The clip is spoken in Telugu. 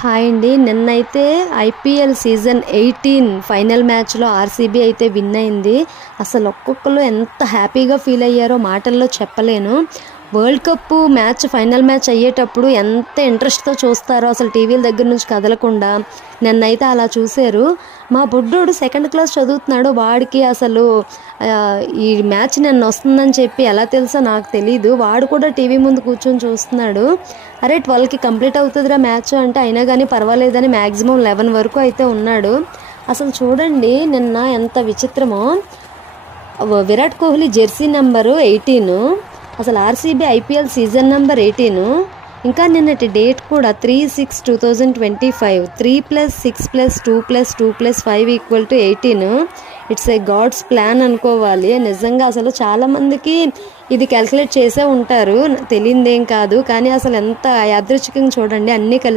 హాయ్ అండి. నిన్నైతే ఐపీఎల్ సీజన్ 18 ఫైనల్ మ్యాచ్లో ఆర్సీబీ అయితే విన్ అయింది. అసలు ఒక్కొక్కరు ఎంత హ్యాపీగా ఫీల్ అయ్యారో మాటల్లో చెప్పలేను. World cup match final match అయ్యేటప్పుడు ఎంత ఇంట్రెస్ట్తో చూస్తారో అసలు టీవీల దగ్గర నుంచి కదలకుండా నిన్నైతే అలా చూశారు. మా బుడ్డోడు 2nd క్లాస్ చదువుతున్నాడు. వాడికి అసలు ఈ మ్యాచ్ నిన్న వస్తుందని చెప్పి ఎలా తెలుసో నాకు తెలీదు. వాడు కూడా టీవీ ముందు కూర్చొని చూస్తున్నాడు. అరే 12కి కంప్లీట్ అవుతుందిరా మ్యాచ్ అంటే, అయినా కానీ పర్వాలేదని మ్యాక్సిమం 11 వరకు అయితే ఉన్నాడు. అసలు చూడండి నిన్న ఎంత విచిత్రమో. విరాట్ కోహ్లీ జెర్సీ నెంబరు 18, అసలు ఆర్సీబీ ఐపీఎల్ సీజన్ నెంబర్ 18. ఇంకా నిన్నటి డేట్ కూడా 3/6/2025. 3+6+2+2+5 = 18. ఇట్స్ ఏ గాడ్స్ ప్లాన్ అనుకోవాలి నిజంగా. అసలు చాలామందికి ఇది క్యాల్కులేట్ చేసే ఉంటారు, తెలియదేం కాదు. కానీ అసలు ఎంత యాదృచ్ఛికంగా చూడండి, అన్నీ కలిసి